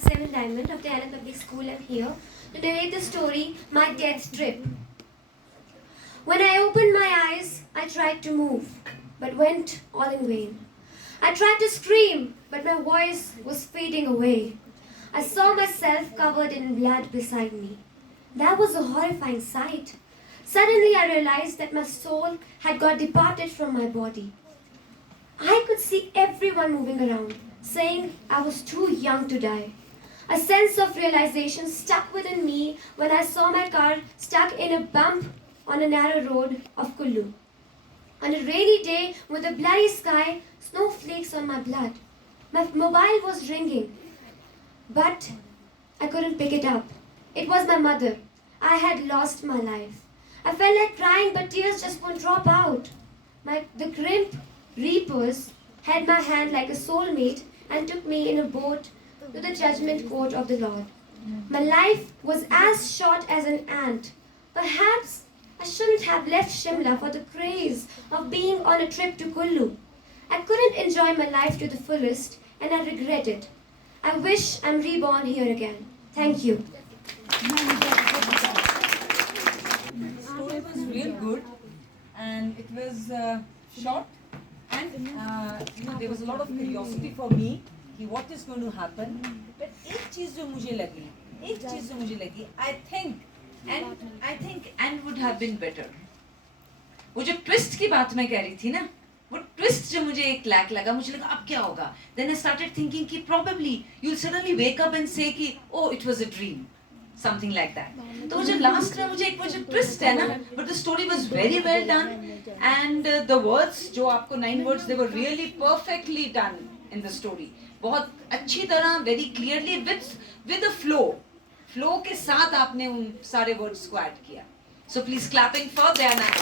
class 7 Diamond of Dayanand Public School. I'm here to narrate the story, My Death Trip. When I opened my eyes, I tried to move, but went all in vain. I tried to scream, but my voice was fading away. I saw myself covered in blood beside me. That was a horrifying sight. Suddenly I realized that my soul had got departed from my body. I could see everyone moving around, saying I was too young to die. A sense of realization stuck within me when I saw my car stuck in a bump on a narrow road of Kullu. On a rainy day with a bloody sky, snowflakes on my blood. My mobile was ringing, but I couldn't pick it up. It was my mother. I had lost my life. I felt like crying, but tears just won't drop out. The grim reapers held my hand like a soulmate and took me in a boat to the judgment court of the Lord. My life was as short as an ant. Perhaps I shouldn't have left Shimla for the craze of being on a trip to Kullu. I couldn't enjoy my life to the fullest, and I regret it. I wish I'm reborn here again. Thank you. The story was real good, and it was short, and there was a lot of curiosity for me कि what is going to happen. But एक चीज़ जो मुझे लगी, I think and would have been better. वो जो twist की बात मैं कह रही थी ना, वो twist जो मुझे एक lack लगा, मुझे लगा अब क्या होगा. Then I started thinking कि probably you'll suddenly wake up and say कि oh it was a dream. Something like that. तो वो जो last में मुझे एक वो जो twist है ना, but the story was very well done, and the words जो आपको 9 words they were really perfectly done in the story. बहुत अच्छी तरह very clearly with a flow के साथ आपने उन सारे words को add किया. So please clapping for Dayanand.